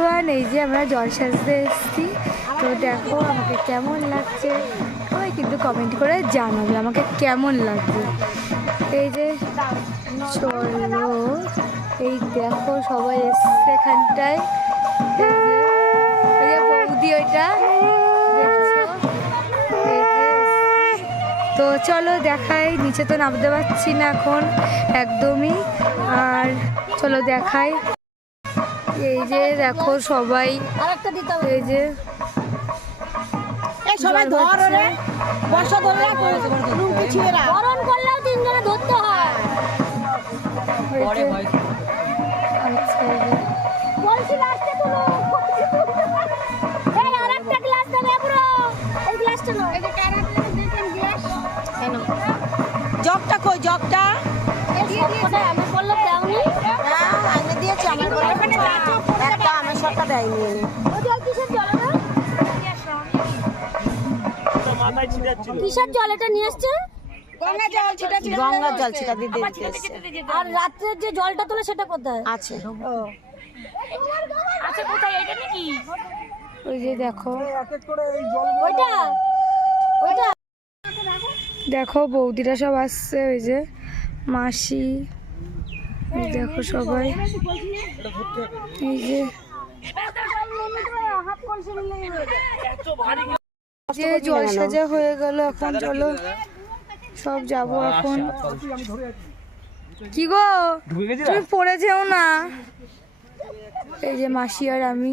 Everyone, এই যে আমরা জল সাজতে এসেছি। তো দেখো আমাকে কেমন লাগছে, সবাই কিন্তু কমেন্ট করে জানাবে আমাকে কেমন লাগছে। এই যে চলো, এই দেখো সবাই এসছে এখানটায়। এই যে বৌদি ওইটা দেখছো, এই যে তো চলো দেখাই। নিচে তো নামতে পারছি না এখন একদমই, আর চলো দেখাই। এই যে দেখো সবাই, এই যে সবাই ধর রে, বর্ষা ধরে লুঙ্গি ছিঁড়ে রাখ। গরম করলেও তিনজনে ধরতে হয়। আচ্ছা, বলছি লাস্টে তুলো। এই আরেকটা গ্লাস দেবে পুরো। এই গ্লাসটা নাও। এই যে কারাতে দেখেন গ্লাস। কেন? জগটা কই জগটা? এই সবকটা আমি বললাম দাওনি। হ্যাঁ, আমি দিয়েছি আমার বলে। একটা আমার সরটা দেয়নি। ওই জল কিসের জল না? কিসের জল এটা নিয়ে আসছে? গঙ্গার জল ছিটা দিয়ে দিয়েছে। আর রাত্রের যে জলটা তোলে সেটা কোথায় আছে? ও আচ্ছা, কোথায় এটা নাকি? ওই যে দেখো, ওইটা ওইটা দেখো বৌদিরা সব আসছে। ওই যে মাসি, এই দেখো সবাই, এই যে যে জল সাজা হয়ে গেল। এখন চলো সব যাবো এখন। কি গো, তুমি পড়ে যেও না। এই যে মাসি আর আমি।